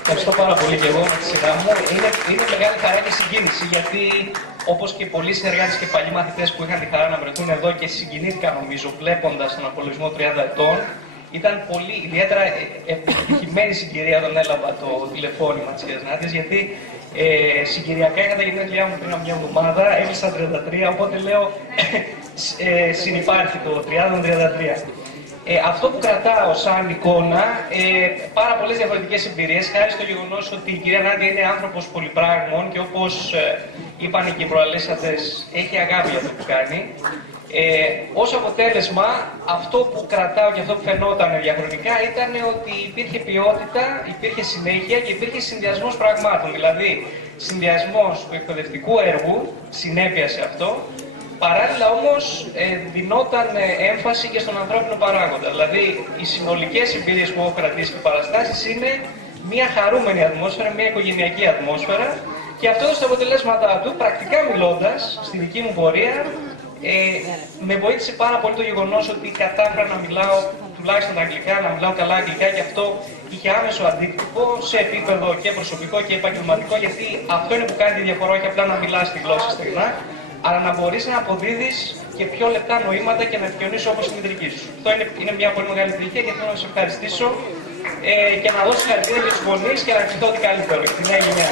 Ευχαριστώ πάρα πολύ και εγώ με τη σειρά μου. Είναι μεγάλη χαρά και συγκίνηση, γιατί όπως και πολλοί συνεργάτες και παλιοί μαθητές που είχαν τη χαρά να βρεθούν εδώ και συγκινήθηκαν, νομίζω, βλέποντας τον απολογισμό 30 ετών, ήταν πολύ ιδιαίτερα επιτυχημένη συγκυρία όταν έλαβα το τηλεφώνημα της κυρίας Νάντιας, γιατί συγκυριακά είχα τα γενέθλιά μου πριν από μια εβδομάδα, έκλεισα 33, οπότε λέω συνυπάρχει το 30-33. Αυτό που κρατάω σαν εικόνα, πάρα πολλές διαφορετικές εμπειρίες, χάρη στο γεγονός ότι η κυρία Νάντια είναι άνθρωπος πολυπράγμων και όπως είπαν και οι προαλήσατες, έχει αγάπη για αυτό που κάνει. Ως αποτέλεσμα, αυτό που κρατάω και αυτό που φαινόταν διαχρονικά ήταν ότι υπήρχε ποιότητα, υπήρχε συνέχεια και υπήρχε συνδυασμός πραγμάτων. Δηλαδή, συνδυασμός του εκπαιδευτικού έργου, συνέπεια σε αυτό. Παράλληλα όμως δινόταν έμφαση και στον ανθρώπινο παράγοντα. Δηλαδή οι συνολικές εμπειρίες που έχω κρατήσει και παραστάσεις είναι μια χαρούμενη ατμόσφαιρα, μια οικογενειακή ατμόσφαιρα και αυτό στα αποτελέσματά του, πρακτικά μιλώντας, στη δική μου πορεία, με βοήθησε πάρα πολύ το γεγονός ότι κατάφερα να μιλάω τουλάχιστον τα αγγλικά, να μιλάω καλά αγγλικά και αυτό είχε άμεσο αντίκτυπο σε επίπεδο και προσωπικό και επαγγελματικό, γιατί αυτό είναι που κάνει τη διαφορά, όχι απλά να μιλάς τη γλώσσα στεγνά, αλλά να μπορείς να αποδίδεις και πιο λεπτά νοήματα και να επικοινωνήσεις όπως η μητρική σου. Αυτό είναι μια πολύ μεγάλη επιτυχία και θέλω να σε ευχαριστήσω και να δώσω συγχαρητήρια για τους γονείς και να ευχηθώ ότι καλύτερο για τη νέα γενιά.